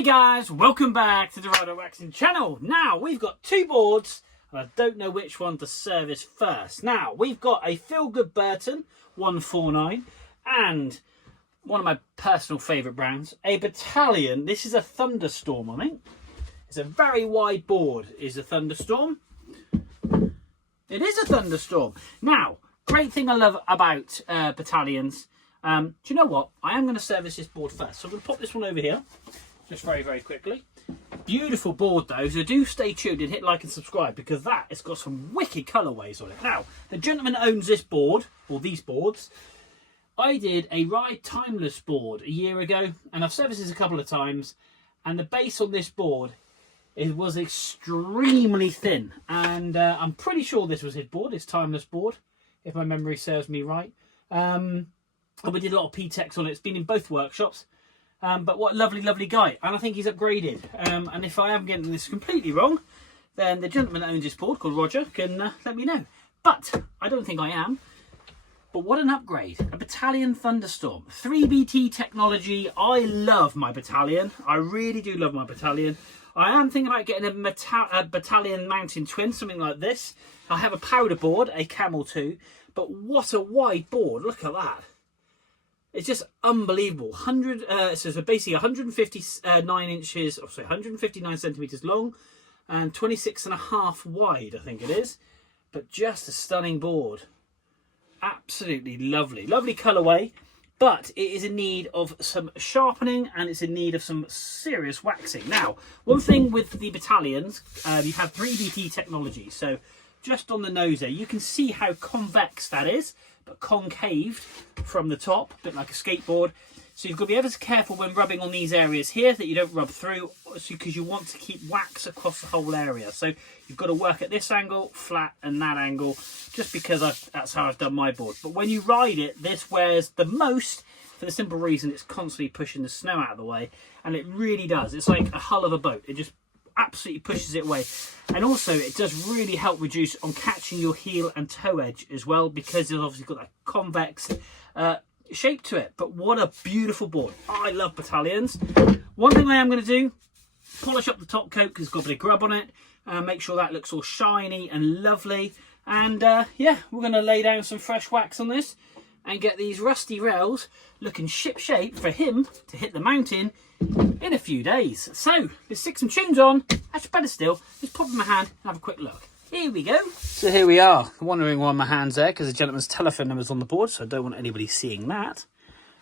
Hey guys, welcome back to the Rider Waxing channel. Now we've got two boards and I don't know which one to service first. Now we've got a Feel Good Burton 149 and one of my personal favourite brands, a Bataleon. This is a Thunderstorm, I think. It's a very wide board, is a Thunderstorm. It is a Thunderstorm. Now, great thing I love about Bataleons. Do you know what? I am going to service this board first. So I'm going to pop this one over here. Just very quickly. Beautiful board though, so do stay tuned and hit like and subscribe because that has got some wicked colourways on it. Now, the gentleman that owns this board, or these boards, I did a Ride Timeless board a year ago and I've serviced this a couple of times, and the base on this board was extremely thin, and I'm pretty sure this was his board, his Timeless board, if my memory serves me right. And we did a lot of P-Tex on it. It's been in both workshops. But what a lovely guy, and I think he's upgraded. And if I am getting this completely wrong, then the gentleman that owns this board, called Roger, can let me know. But I don't think I am. But what an upgrade. A Bataleon Thunderstorm. 3BT technology. I love my Bataleon. I really do love my Bataleon. I am thinking about getting a Bataleon Mountain Twin, something like this. I have a powder board, a Camel 2. But what a wide board. Look at that. It's just unbelievable. So basically 159 inches, or sorry, 159 centimeters long and 26.5 wide, I think it is. But just a stunning board. Absolutely lovely. Lovely colourway, but it is in need of some sharpening and it's in need of some serious waxing. Now, one thing with the Bataleons, you have 3BT technology. So just on the nose there, you can see how convex that is, but concaved from the top, a bit like a skateboard. So you've got to be ever so careful when rubbing on these areas here that you don't rub through, because you want to keep wax across the whole area. So you've got to work at this angle, flat, and that angle, just because that's how I've done my board. But when you ride it, this wears the most, for the simple reason it's constantly pushing the snow out of the way, and it really does. It's like a hull of a boat. It just absolutely pushes it away, and also it does really help reduce on catching your heel and toe edge as well, because it's obviously got that convex shape to it. But what a beautiful board. I love Bataleons. One thing I am going to do, polish up the top coat because it's got a bit of grub on it, make sure that looks all shiny and lovely, and yeah, we're going to lay down some fresh wax on this and get these rusty rails looking ship shape for him to hit the mountain in a few days. So let's stick some tunes on. Actually, better still, let's pop in my hand and have a quick look. Here we go. So here we are. Wondering why my hand's there, because the gentleman's telephone number's on the board, so I don't want anybody seeing that.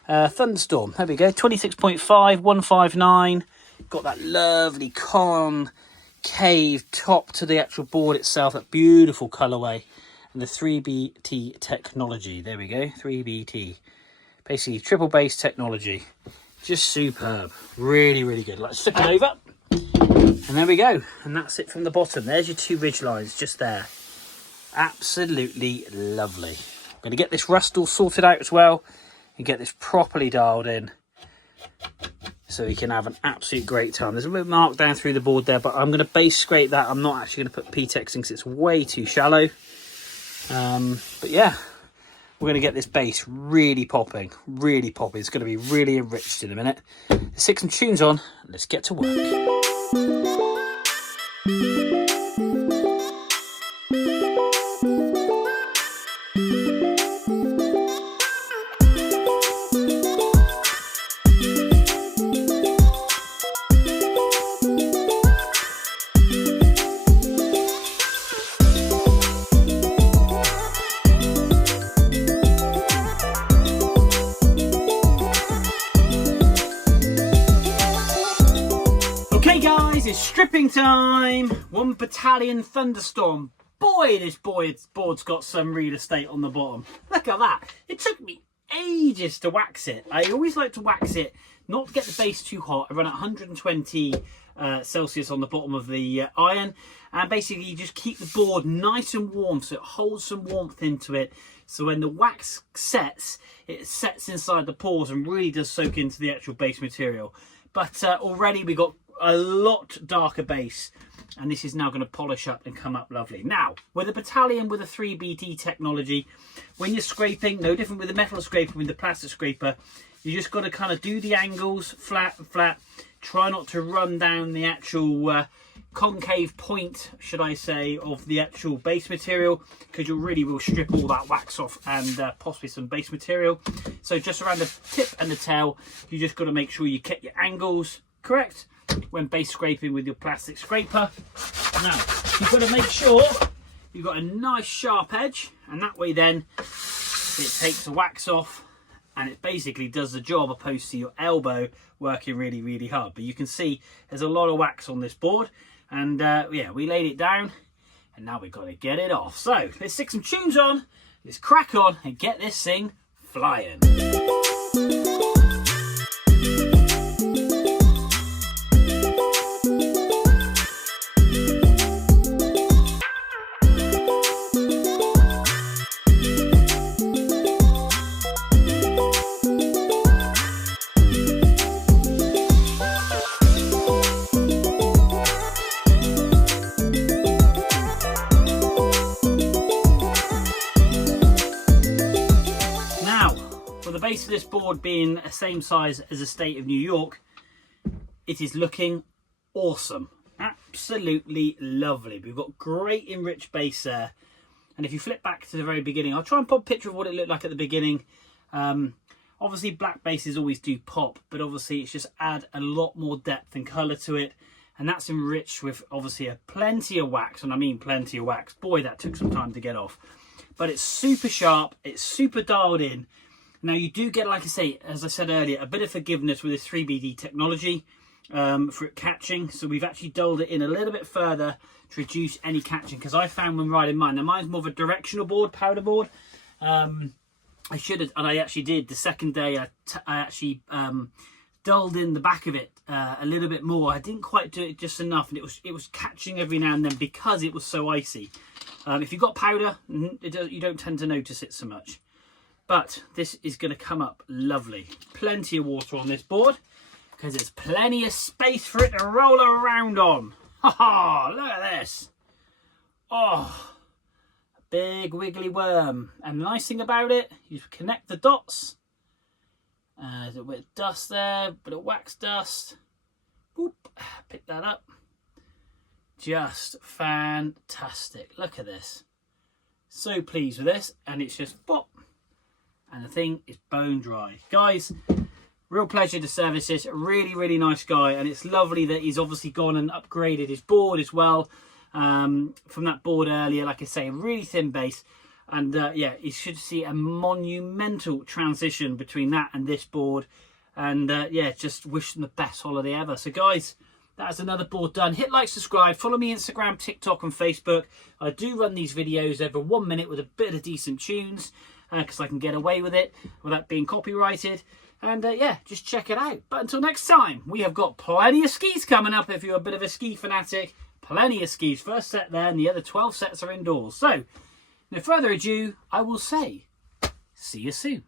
Thunderstorm, there we go, 26.5, 159. Got that lovely concave top to the actual board itself, that beautiful colourway. And the 3BT technology, there we go, 3BT. Basically, triple base technology. Just superb. Really good. Let's stick it over. And there we go. And that's it from the bottom. There's your two ridge lines just there. Absolutely lovely. I'm going to get this rust all sorted out as well and get this properly dialed in so we can have an absolute great time. There's a bit of mark down through the board there, but I'm going to base scrape that. I'm not actually going to put P-Tex in because it's way too shallow. But yeah, we're going to get this base really popping. It's going to be really enriched in a minute. Let's stick some tunes on. Let's get to work. Okay guys, it's stripping time. One Bataleon Thunderstorm. Boy, this board's got some real estate on the bottom. Look at that. It took me ages to wax it. I always like to wax it, not to get the base too hot. I run at 120 Celsius on the bottom of the iron, and basically you just keep the board nice and warm so it holds some warmth into it. So when the wax sets, it sets inside the pores and really does soak into the actual base material. But already we got a lot darker base, and this is now going to polish up and come up lovely. Now, with a Bataleon with a 3BT technology, when you're scraping, no different with the metal scraper, with the plastic scraper, you just got to kind of do the angles flat and flat, Try not to run down the actual concave point, should I say, of the actual base material, because you really will strip all that wax off and possibly some base material. So just around the tip and the tail, you just got to make sure you get your angles correct when base scraping with your plastic scraper. Now you've got to make sure you've got a nice sharp edge, and that way then it takes the wax off and it basically does the job, opposed to your elbow working really, really hard. But you can see there's a lot of wax on this board, and yeah, we laid it down and now we've got to get it off. So let's stick some tunes on, let's crack on and get this thing flying. For the base of this board being the same size as the state of New York, it is looking awesome. Absolutely lovely. We've got great enriched base there. And if you flip back to the very beginning, I'll try and pop a picture of what it looked like at the beginning. Obviously black bases always do pop, but obviously it's just add a lot more depth and colour to it. And that's enriched with obviously plenty of wax, and I mean plenty of wax. Boy, that took some time to get off. But it's super sharp, it's super dialed in. Now you do get, like I say, as I said earlier, a bit of forgiveness with this 3BD technology for it catching. So we've actually dulled it in a little bit further to reduce any catching, because I found when riding mine, now mine's more of a directional board, powder board. I should have, and I actually did, the second day I actually dulled in the back of it a little bit more. I didn't quite do it just enough, and it was catching every now and then because it was so icy. If you've got powder, you don't tend to notice it so much. But this is going to come up lovely. Plenty of water on this board, because there's plenty of space for it to roll around on. Ha ha! Look at this. Oh, a big wiggly worm. And the nice thing about it, you connect the dots. There's a bit of dust there, a bit of wax dust. Boop, pick that up. Just fantastic. Look at this. So pleased with this, and it's just pop. And the thing is bone dry. Guys, real pleasure to service this. Really, really nice guy. And it's lovely that he's obviously gone and upgraded his board as well. From that board earlier, like I say, really thin base. And yeah, you should see a monumental transition between that and this board. And yeah, just wish them the best holiday ever. So guys, that's another board done. Hit like, subscribe, follow me Instagram, TikTok and Facebook. I do run these videos every 1 minute with a bit of decent tunes, because I can get away with it without being copyrighted. And yeah, just check it out. But until next time, we have got plenty of skis coming up. If you're a bit of a ski fanatic, plenty of skis. First set there, and the other 12 sets are indoors. So no further ado, I will say, see you soon.